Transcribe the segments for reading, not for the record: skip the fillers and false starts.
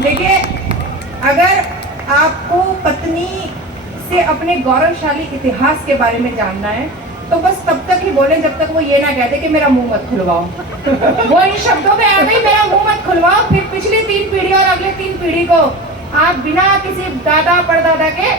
देखिए, अगर आपको पत्नी से अपने गौरवशाली इतिहास के बारे में जानना है तो बस तब तक ही बोलें जब तक वो ये ना कहते कि मेरा मुंह मत खुलवाओ। वो इन शब्दों में आ गई, मेरा मुंह मत खुलवाओ, फिर पिछली 3 पीढ़ी और अगले 3 पीढ़ी को आप बिना किसी दादा परदादा के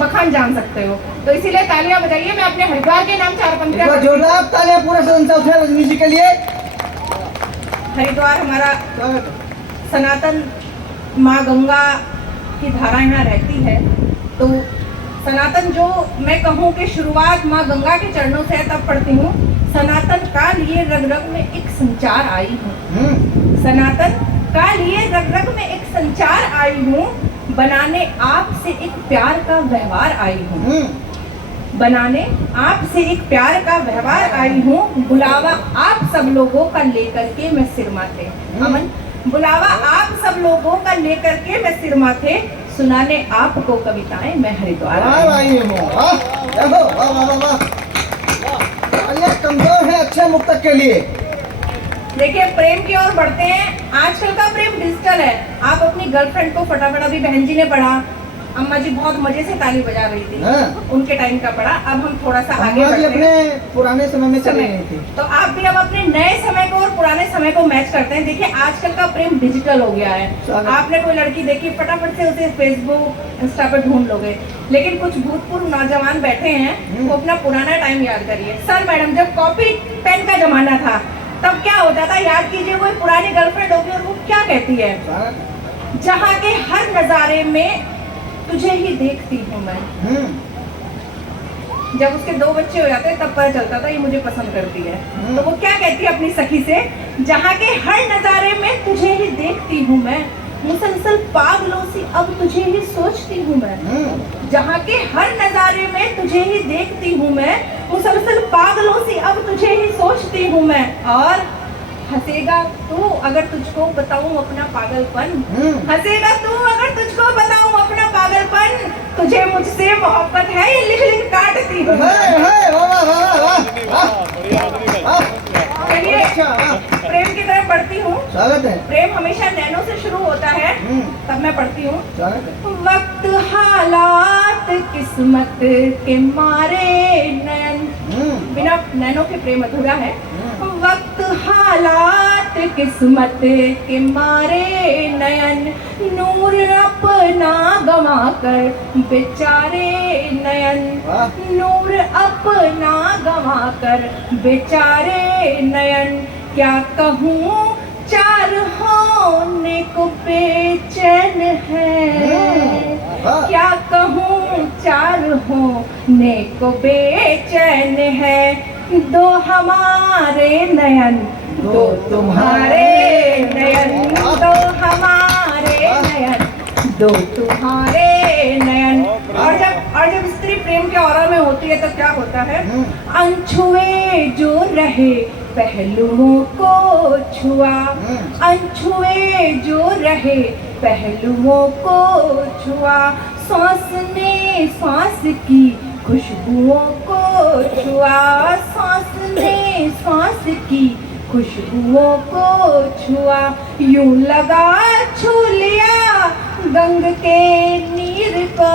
बखान जान सकते हो। तो इसीलिए तालियां बजाइए। मैं अपने हरिद्वार के नाम 4 पंक्तियां जोरदार तालियां पूरे सदन से उठे रजनी जी के लिए। हरिद्वार हमारा सनातन माँ गंगा की धारा यहाँ रहती है, तो सनातन जो मैं कहूँ कि शुरुआत माँ गंगा के चरणों से तब पढ़ती हूँ। सनातन का लिए रग रग में एक संचार आई हूँ, सनातन का लिए रग रग में एक संचार आई हूँ, बनाने आपसे एक प्यार का व्यवहार आई हूँ, बनाने आपसे एक प्यार का व्यवहार आई हूँ, बुलावा आप सब लोगों का लेकर के मैं सिर माथे। अमन, बुलावा आप सब लोगों का लेकर के मैं सिर माथे, सुनाने आपको कविताएं मैं हरिद्वार आई हूँ। कमजोर है अच्छे मुक्तक के लिए। देखिए, प्रेम की ओर बढ़ते हैं। आजकल का प्रेम डिजिटल है। आप अपनी गर्लफ्रेंड को फटाफट, अभी बहन जी ने पढ़ा, अम्मा जी बहुत मजे से ताली बजा रही थी, उनके टाइम का पढ़ा। अब हम थोड़ा सा आगे बढ़ते हैं, अपने पुराने समय में चले गए थे, तो आप भी अब अपने नए समय को और पुराने समय को मैच करते हैं। देखिए, आजकल का प्रेम डिजिटल हो गया है। आपने कोई लड़की देखी, फटाफट से उसे फेसबुक इंस्टा पर ढूंढ लोगे, लेकिन कुछ भूतपूर्व नौजवान बैठे हैं, वो अपना पुराना टाइम याद करिए। सर मैडम, जब कॉपी पेन का जमाना था तब क्या होता था, याद कीजिए। कोई पुरानी गर्लफ्रेंड होगी और वो क्या कहती है, जहाँ के हर नजारे में तुझे ही देखती हूँ मैं। जब उसके 2 बच्चे हो जाते तब पता चलता था ये मुझे पसंद करती है। तो वो क्या कहती है अपनी सखी से, जहाँ के हर नजारे में तुझे ही देखती हूँ मैं, मुसलसल पागलों से अब तुझे ही सोचती हूँ मैं, जहाँ के हर नजारे में तुझे ही देखती हूँ मैं, मुसलसल पागलों से अब तुझे ही सोचती हूँ मैं। और हंसेगा तू अगर तुझको बताऊं अपना पागलपन, हंसेगा तू अगर तुझको बताऊं अपना पागलपन, तुझे मुझसे मोहब्बत है ये लिख लिख काटती हूँ। चलिए, प्रेम की तरफ बढ़ती हूँ। प्रेम हमेशा नैनो से शुरू होता है, तब मैं पढ़ती हूँ। वक्त हालात किस्मत के मारे नयन, बिना नैनो के प्रेम अधूरा है। वक्त हालात किस्मत के मारे नयन, नूर अपना गवा कर बेचारे नयन, नूर अपना गवा कर बेचारे नयन, क्या कहूँ चार होने को बेचैन है, क्या कहूँ चार होने को बेचैन है, 2 हमारे नयन 2 तुम्हारे नयन, 2 हमारे नयन 2 तुम्हारे नयन। और जब स्त्री प्रेम के औरा में होती है तो क्या होता है, अनछुए जो रहे पहलुओं को छुआ, अनछुए जो रहे पहलुओं को छुआ, सांस ने सांस की खुशबुओं को छुआ, सांस ने सांस की खुशबुओं को छुआ, यूं लगा छू लिया गंग के नीर को।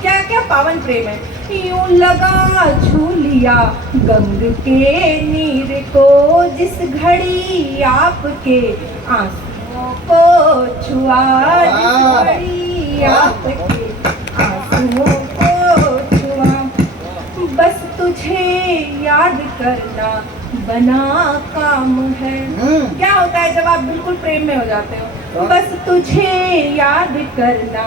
क्या क्या पावन प्रेम है। यूं लगा छू लिया गंग के नीर को, जिस घड़ी आपके आंसुओं को छुआ, जिस घड़ी आपके आंसुओं को छुआ, बस तुझे याद करना बना काम है। क्या होता है जब आप बिल्कुल प्रेम में हो जाते हो, बस तुझे याद करना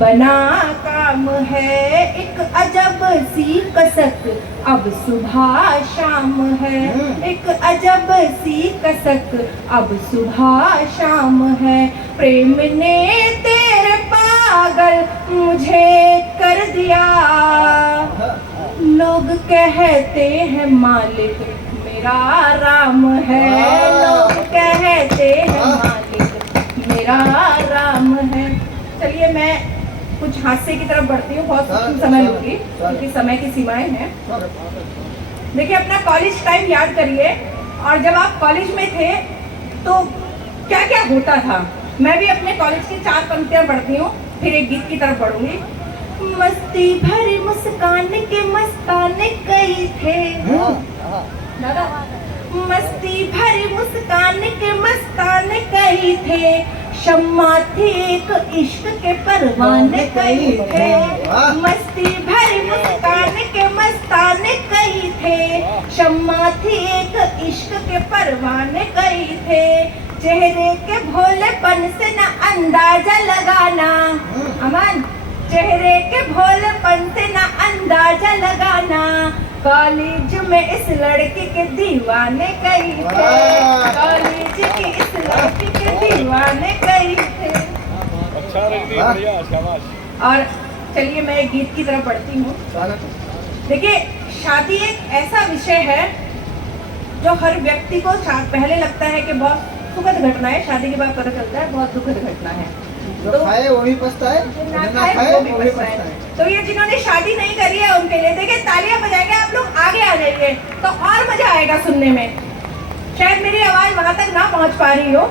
बना काम है, एक अजब सी कसक अब सुबह शाम है, एक अजब सी कसक अब सुबह शाम है, प्रेम ने तेरे पागल मुझे कर दिया, लोग कहते हैं मालिक मेरा राम है, लोग कहते हैं मालिक मेरा राम है। चलिए, मैं कुछ हास्य की तरफ बढ़ती हूँ, बहुत समय लूंगी क्योंकि समय की सीमाएं हैं। देखिए, अपना कॉलेज टाइम याद करिए, और जब आप कॉलेज में थे तो क्या क्या होता था। मैं भी अपने कॉलेज की 4 पंक्तियां पढ़ती हूँ, फिर एक गीत की तरफ पढ़ूंगी। मस्ती भरी मुस्कान के मस्ताने कई थे, दादा मस्ती भरी मुस्कान के मस्ताने कई थे, शम्मा थी एक इश्क के परवाने कई थे। मस्ती भरी मुस्कान के मस्ताने कई थे, शम्मा थी एक इश्क के परवाने कई थे। चेहरे के भोलेपन से न अंदाजा लगाना, अमन चेहरे के भोलेपन से न अंदाजा लगाना, कॉलेज में इस लड़की के दीवाने कई थे, कॉलेज की इस लड़की के दीवाने कई थे। अच्छा रखती है, बढ़िया, शाबाश। और चलिए मैं एक गीत की तरफ बढ़ती हूँ। देखिए शादी एक ऐसा विषय है जो हर व्यक्ति को पहले लगता है कि बहुत सुखद घटना है, शादी के बाद पता चलता है बहुत दुखद घटना है। जो खाए वो भी पछता है, जो जो ना ना खाए खाए वो भी वो भी पछता पछता है। है। तो ये जिन्होंने शादी नहीं करी है उनके लिए देखिए तालियां बजाएंगे आप लोग, आगे आ जाइए तो और मजा आएगा सुनने में। शायद मेरी आवाज वहां तक ना पहुंच पा रही हो।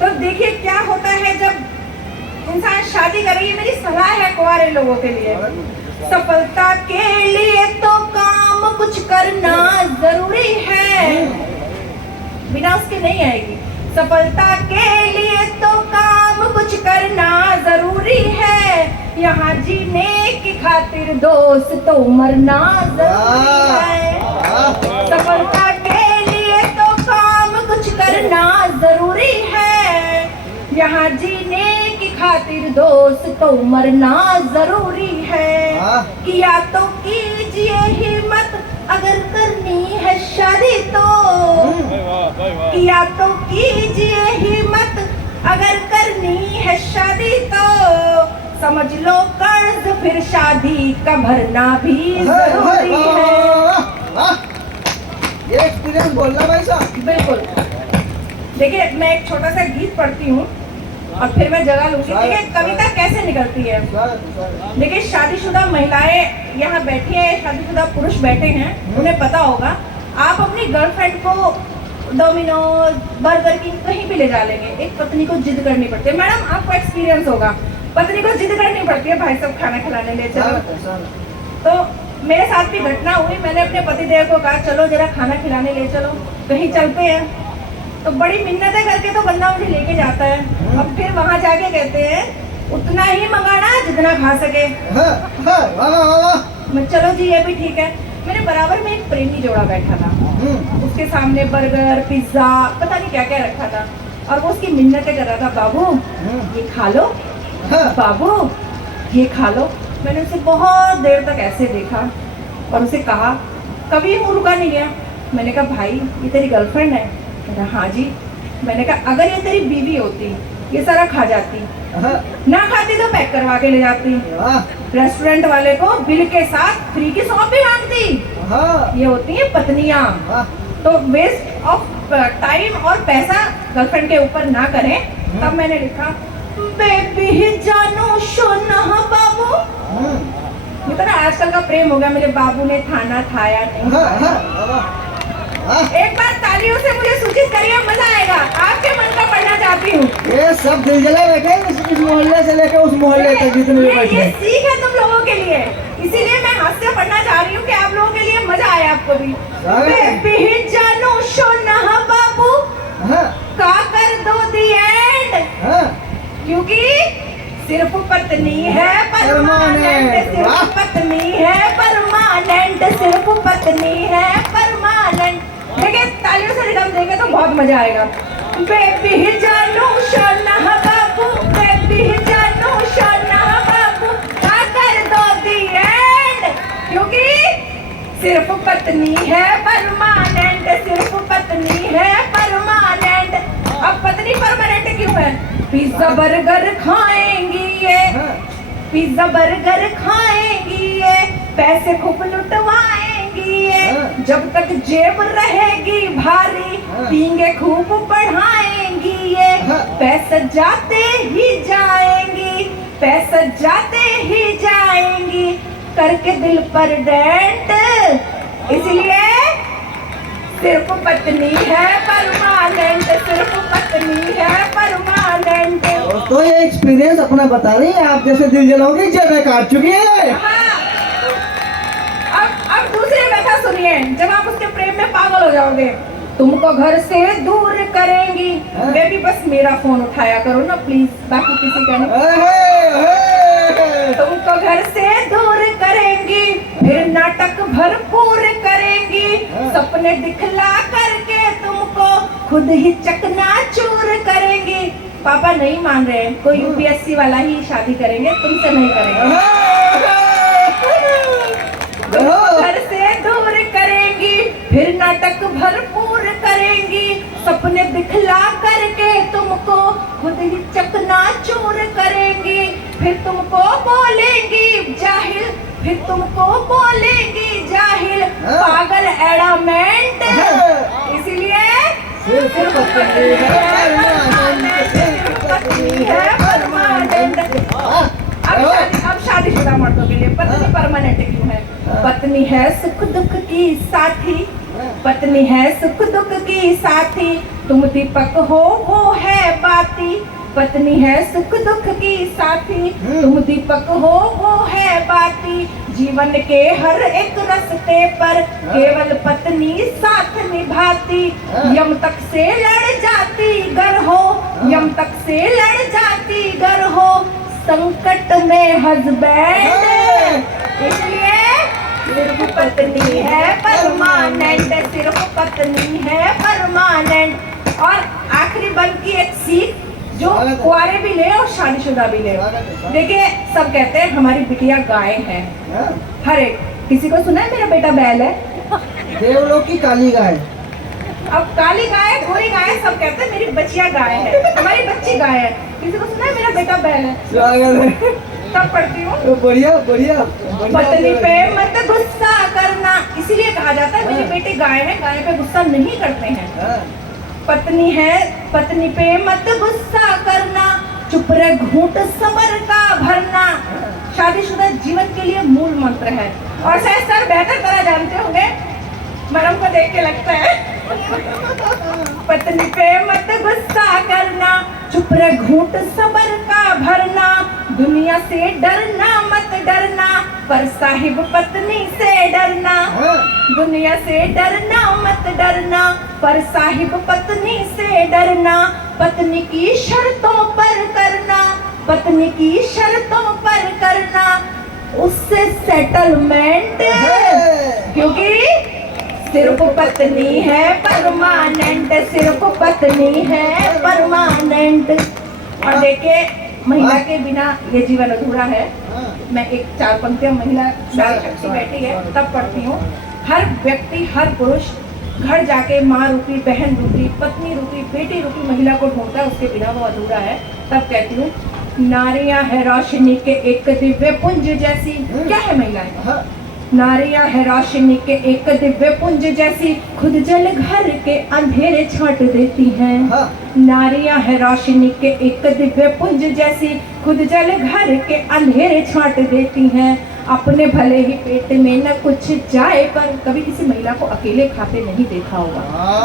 तो देखिए क्या होता है जब इंसान शादी कर रही है, मेरी सलाह है कुंवारे लोगों के लिए, सफलता के लिए तो काम कुछ करना जरूरी है, बिना उसके नहीं आएगी। सफलता के लिए तो काम कुछ करना जरूरी है, यहाँ जीने की खातिर दोस्त तो मरना जरूरी है। सफलता के लिए तो काम कुछ करना जरूरी है, यहाँ जीने की खातिर दोस्त तो मरना जरूरी है। किया तो कीजिए हिम्मत अगर करनी है शादी तो, किया तो कीजिए हिम्मत अगर करनी है शादी तो, समझ लो कर्ज फिर शादी का भरना भी जरूरी है। ये एक्सपीरियंस बोलना भाई साहब। बिल्कुल। देखिए मैं एक छोटा सा गीत पढ़ती हूँ और फिर मैं जगह लूंगी। देखिए कविता कैसे निकलती है। देखिए शादीशुदा महिलाएं यहाँ बैठी है, शादीशुदा पुरुष बैठे हैं, उन्हें पता होगा। आप अपनी गर्लफ्रेंड को डोमिनोज, बर्गर किंग कहीं भी ले जा लेंगे, एक पत्नी को जिद करनी पड़ती है। मैडम आपको एक्सपीरियंस होगा, पत्नी को जिद करनी पड़ती है, भाई साहब खाना खिलाने ले चलो। तो मेरे साथ भी घटना हुई, मैंने अपने पतिदेव को कहा चलो जरा खाना खिलाने ले चलो, कहीं चलते हैं। तो बड़ी मिन्नतें करके तो बंदा मुझे लेके जाता है। अब फिर वहाँ जाके कहते हैं उतना ही मंगाना जितना खा सके। मैं चलो जी ये भी ठीक है। मेरे बराबर में एक प्रेमी जोड़ा बैठा था, उसके सामने बर्गर, पिज्जा, पता नहीं क्या क्या रखा था, और वो उसकी मिन्नतें कर रहा था, बाबू ये खा लो, बाबू ये खा लो। मैंने उसे बहुत देर तक ऐसे देखा और उसे कहा, कभी मुँह रुका नहीं गया। मैंने कहा भाई ये तेरी गर्लफ्रेंड है? कहता हाँ जी। मैंने कहा अगर ये तेरी बीवी होती ये सारा खा जाती, ना खाती तो पैक करवा के ले जाती, रेस्टोरेंट वाले को बिल के साथ फ्री की सौंप भी मांगती। ये होती है पत्नियां। तो वेस्ट ऑफ टाइम और पैसा गर्लफ्रेंड के ऊपर ना करें। तब मैंने लिखा बेबी जानो सोना बाबू। ये तो ना आजकल का प्रेम हो गया, मेरे बाबू ने खाना खाया नहीं। एक बार तालियों से मुझे सूचित करिए, मजा आएगा। आपके मन का पढ़ना चाहती हूँ। ये सब दिलजले बैठे इस मोहल्ले से लेकर उस मोहल्ले तक जितने भी बैठे ये हैं। सीख है तुम लोगों के लिए, इसीलिए मैं हास्य पढ़ना चाह रही हूँ कि आप लोगों के लिए मजा आए, आपको भी। बेबी जानो सोना बाबू का कर दो दी एंड, क्योंकि सिर्फ पत्नी है परमानेंट, सिर्फ पत्नी है परमानेंट, सिर्फ पत्नी है परमानेंट। देखिए तालियों से रिदम देंगे तो बहुत मजा आएगा। बेबी जानो सोना बाबू, बेबी जानो सोना बाबू का कर दो दी एंड, क्योंकि सिर्फ पत्नी है परमानेंट, सिर्फ पत्नी है परमानेंट। अब पत्नी परमानेंट क्यों है? पिज्जा बर्गर खाएंगी ये, पिज्जा बर्गर खाएंगी ये, पैसे खूब लुटवाएंगी ये, जब तक जेब रहेगी भारी पींगे खूब बढ़ाएंगी ये, पैसे जाते ही जाएंगी, पैसे जाते ही जाएंगी, करके दिल पर डेंट। इसलिए सिर्फ पत्नी है परमानेंट, परमानेंट, सिर्फ पत्नी है परमानेंट। तो ये एक्सपीरियंस अपना बता रही है, आप जैसे दिल जलाओगे जगह काट चुकी है। हाँ। अब दूसरी कथा सुनिए, जब आप उसके प्रेम में पागल हो जाओगे। तुमको घर से दूर करेंगी, बेबी बस मेरा फोन उठाया करो ना प्लीज, बाकी किसी का नहीं। तुमको घर से दूर करेंगी, फिर नाटक भरपूर करेंगी, सपने दिखला करके तुमको खुद ही चकनाचूर करेंगी। पापा नहीं मान रहे, कोई यूपीएससी वाला ही शादी करेंगे, तुमसे नहीं करेंगे। घर से दूर करेंगी, फिर नाटक भरपूर करेंगी, सपने दिखला करके तुमको खुद ही चकनाचूर करेंगी, फिर तुमको बोलेंगी जाहिल, फिर तुमको बोलेंगी जाहिल, पागल एडामेंट। इसलिए सिर्फ पत्नी है परमानेंट। अब शादीशुदा मर्दों के लिए पत्नी परमानेंट क्यों है? पत्नी है सुख दुख की साथी, पत्नी है सुख दुख की साथी, तुम दीपक हो वो है बाती। पत्नी है सुख दुख की साथी, तुम दीपक हो वो है बाती। जीवन के हर एक रास्ते पर केवल पत्नी साथ निभाती। यम तक से लड़ जाती गर हो, यम तक से लड़ जाती गर हो, संकट में हस्बैंड। इसलिए सिर्फ पत्नी है परमानेंट, सिर्फ पत्नी है परमानेंट। और आखिरी बन की एक सीख जो कुआरे भी ले और शादीशुदा भी ले। देखिए सब कहते हैं हमारी बिटिया गाय है, हर एक किसी को सुना है मेरा बेटा बैल है। देवलोक की काली गाय, अब काली गाय गोरी गाय सब कहते हैं मेरी बच्चिया गाय है, हमारी बच्ची गाय है। किसी को सुना है मेरा बेटा बैल है। तब पढ़ती हूँ बढ़िया बढ़िया। पत्नी पे मत गुस्सा करना, इसीलिए कहा जाता है मेरी बेटी गाय है, गाय पे गुस्सा नहीं करते हैं। पत्नी है, पत्नी पे मत गुस्सा करना, चुप रह घूंट सबर का भरना, शादीशुदा जीवन के लिए मूल मंत्र है। और शायद सर बेहतर तरह जानते होंगे, मैडम को देख के लगता है। पत्नी पे मत गुस्सा करना, चुप रह घूंट सबर का भरना, दुनिया से डरना मत डरना, पर साहिब पत्नी से डरना। दुनिया से डरना मत डरना, पर साहिब पत्नी से डरना। पत्नी की शर्तों पर करना, पत्नी की शर्तों पर करना, उससे सेटलमेंट। क्योंकि सिर्फ पत्नी है परमानेंट, सिर्फ पत्नी है परमानेंट। और देखिए महिला के बिना ये जीवन अधूरा है। मैं एक 4 पंक्तियां महिला शक्ति बैठी है तब पढ़ती हूँ। हर व्यक्ति, हर पुरुष घर जाके माँ रूपी, बहन रूपी, पत्नी रूपी, बेटी रूपी महिला को ढूंढता है, उसके बिना वो अधूरा है। तब कहती हूँ नारियां है रोशनी के एक दिव्य पुंज जैसी। क्या है महिलाएं? नारियां है रोशनी के एक दिव्य पुंज जैसी, खुद जल घर के अंधेरे छांट देती हैं। नारियां है रोशनी के एक दिव्य पुंज जैसी, खुद जल घर के अंधेरे छांट देती हैं। अपने भले ही पेट में न कुछ जाए पर, कभी किसी महिला को अकेले खाते नहीं देखा होगा।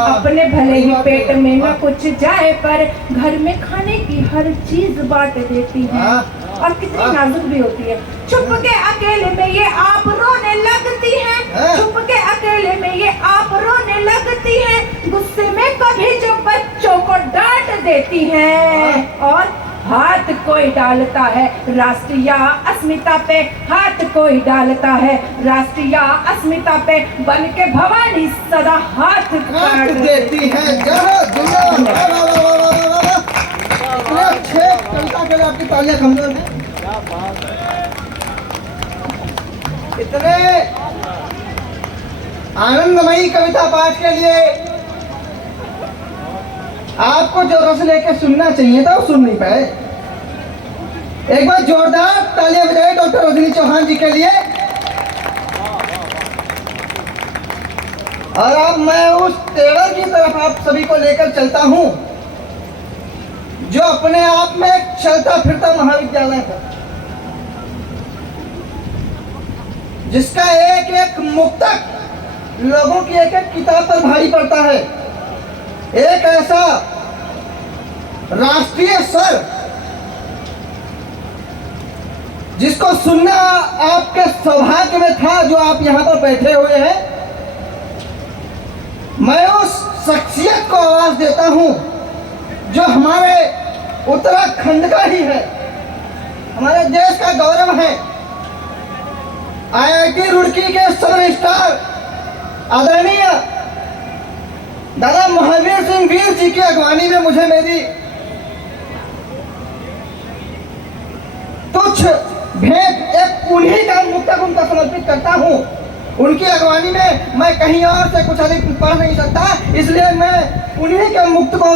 अपने भले ही पेट में न कुछ जाए पर घर में खाने की हर चीज बांट देती हैं। और कितनी नाजुक भी होती है। छुप के अकेले में ये आप रोने लगती है, छुप के अकेले में ये आप रोने लगती है, गुस्से में कभी जो बच्चों को डांट देती हैं। और हाथ कोई डालता है राष्ट्रीय अस्मिता पे, हाथ कोई डालता है राष्ट्रीय अस्मिता पे, बन के भवानी सदा हाथ काट देती है। आपकी तालियां कमजोर हैं। इतने आनंदमयी कविता पाठ के लिए आपको जो रस लेके सुनना चाहिए था वो सुन नहीं पाए। एक बार जोरदार तालियां बजाए डॉक्टर रजनी चौहान जी के लिए। और अब मैं उस तेवर की तरफ आप सभी को लेकर चलता हूं जो अपने आप में एक चलता फिरता महाविद्यालय था, जिसका एक एक मुक्तक लोगों की एक एक किताब पर भारी पड़ता है। एक ऐसा राष्ट्रीय स्वर जिसको सुनना आपके सौभाग्य में था, जो आप यहां पर बैठे हुए हैं, मैं उस शख्सियत को आवाज देता हूं जो हमारे उत्तराखंड का ही है, हमारे देश का गौरव है। IIT रुड़की के सब स्टार आदरणीय दादा महावीर सिंह वीर जी की अगवानी में मुझे मेरी तुच्छ भेंट एक उन्हीं का मुक्तक उनको समर्पित करता हूँ। उनकी अगवानी में मैं कहीं और से कुछ अधिक पढ़ नहीं सकता, इसलिए मैं उन्हीं के मुक्त को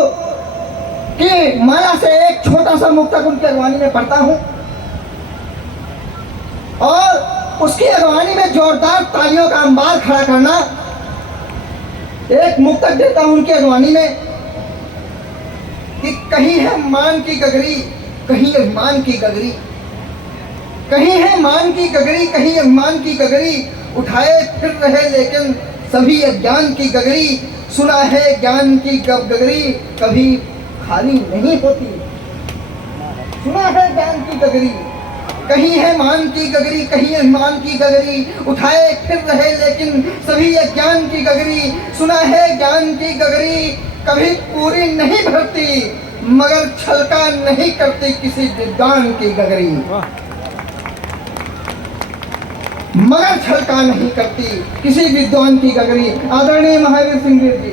की माला से एक छोटा सा मुक्तक उनकी अगवानी में पढ़ता हूँ और उसकी अगवानी में जोरदार तालियों का अंबार खड़ा करना। एक मुक्तक देता हूँ उनकी अगवानी में कि कहीं है मान की गगरी, कहीं अभिमान की गगरी, कहीं है मान की गगरी, कहीं अभिमान की गगरी, उठाए फिर रहे लेकिन सभी अज्ञान की गगरी, सुना है ज्ञान की गगरी कभी खाली नहीं होती, सुना है ज्ञान की गगरी, कहीं है मान की गगरी, कहीं अभिमान की गगरी, उठाए फिर रहे लेकिन सभी अज्ञान की गगरी, सुना है ज्ञान की गगरी कभी पूरी नहीं भरती, मगर छलका नहीं करती किसी विद्वान की गगरी, मगर छलका नहीं करती किसी विद्वान की गगरी। आदरणीय महावीर सिंह वीर जी।